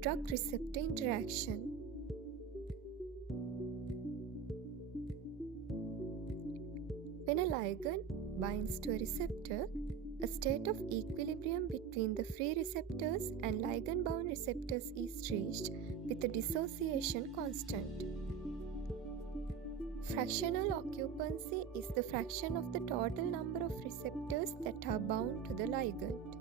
Drug-receptor interaction. When a ligand binds to a receptor, a state of equilibrium between the free receptors and ligand-bound receptors is reached with a dissociation constant. Fractional occupancy is the fraction of the total number of receptors that are bound to the ligand.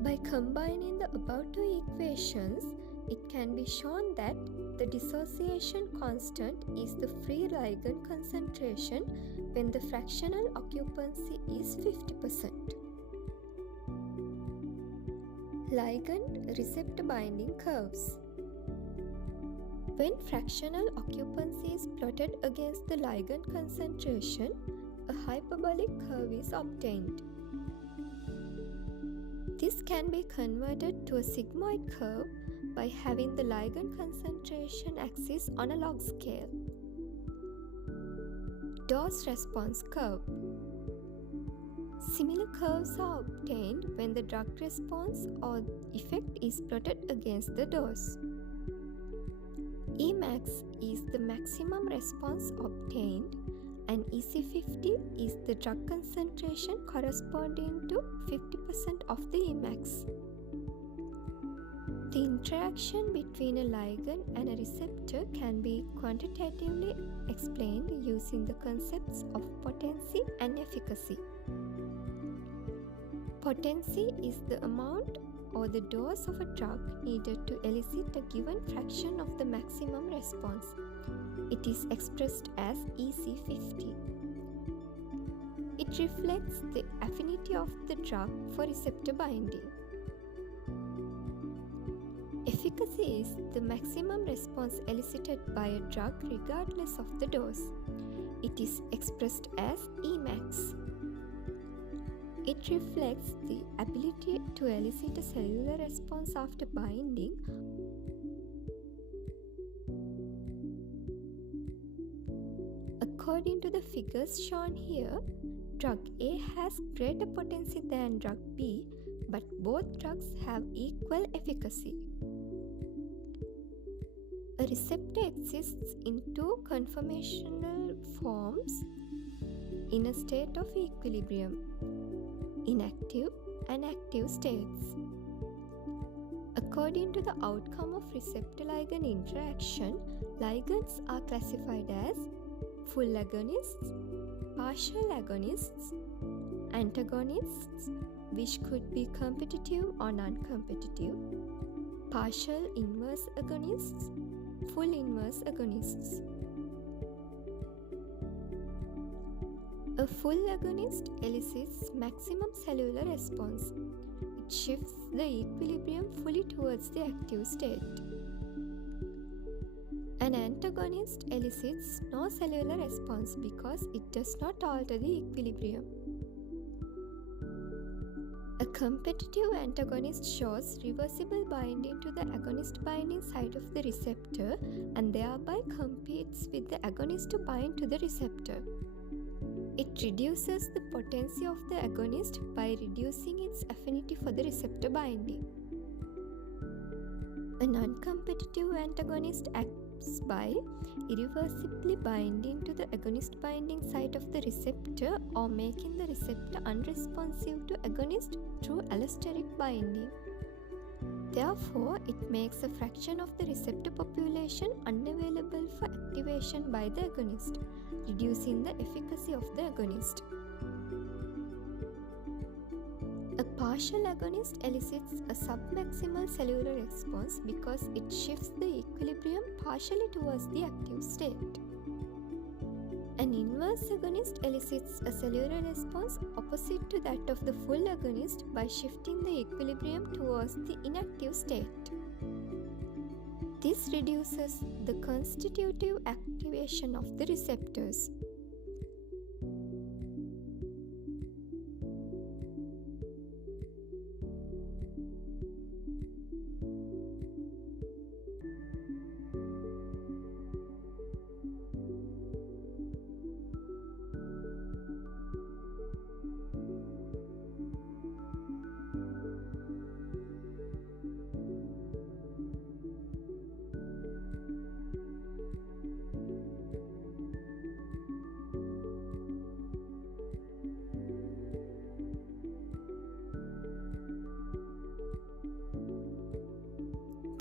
By combining the above two equations, it can be shown that the dissociation constant is the free ligand concentration when the fractional occupancy is 50%. Ligand-receptor binding curves. When fractional occupancy is plotted against the ligand concentration, a hyperbolic curve is obtained. This can be converted to a sigmoid curve by having the ligand concentration axis on a log scale. Dose-response curve. Similar curves are obtained when the drug response or effect is plotted against the dose. Emax is the maximum response obtained, and EC50 is the drug concentration corresponding to 50% of the Emax. The interaction between a ligand and a receptor can be quantitatively explained using the concepts of potency and efficacy. Potency is the amount or the dose of a drug needed to elicit a given fraction of the maximum response. It is expressed as EC50. It reflects the affinity of the drug for receptor binding. Efficacy is the maximum response elicited by a drug regardless of the dose. It is expressed as Emax. It reflects the ability to elicit a cellular response after binding. According to the figures shown here, drug A has greater potency than drug B, but both drugs have equal efficacy. A receptor exists in two conformational forms in a state of equilibrium: inactive and active states. According to the outcome of receptor-ligand interaction, ligands are classified as full agonists, partial agonists, antagonists, which could be competitive or non-competitive, partial inverse agonists, full inverse agonists. A full agonist elicits maximum cellular response. It shifts the equilibrium fully towards the active state. An antagonist elicits no cellular response because it does not alter the equilibrium. A competitive antagonist shows reversible binding to the agonist binding site of the receptor and thereby competes with the agonist to bind to the receptor. It reduces the potency of the agonist by reducing its affinity for the receptor binding. A non-competitive antagonist acts by irreversibly binding to the agonist binding site of the receptor or making the receptor unresponsive to agonist through allosteric binding. Therefore, it makes a fraction of the receptor population unavailable for activation by the agonist, reducing the efficacy of the agonist. A partial agonist elicits a submaximal cellular response because it shifts the equilibrium partially towards the active state. An inverse agonist elicits a cellular response opposite to that of the full agonist by shifting the equilibrium towards the inactive state. This reduces the constitutive activation of the receptors.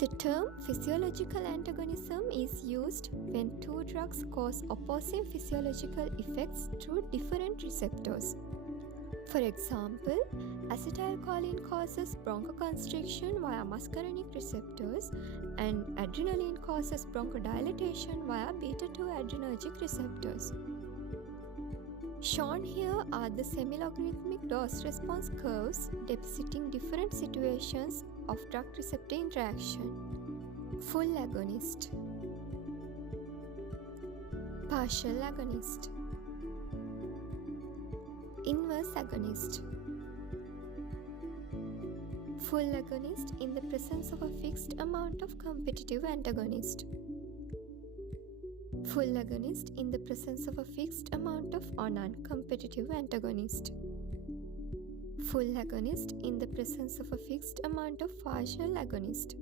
The term physiological antagonism is used when two drugs cause opposing physiological effects through different receptors. For example, acetylcholine causes bronchoconstriction via muscarinic receptors and adrenaline causes bronchodilation via beta-2 adrenergic receptors. Shown here are the semi-logarithmic dose-response curves depicting different situations of drug-receptor interaction. Full agonist, partial agonist, inverse agonist. Full agonist in the presence of a fixed amount of competitive antagonist. Full agonist in the presence of a fixed amount of non-competitive antagonist. Full agonist in the presence of a fixed amount of partial agonist.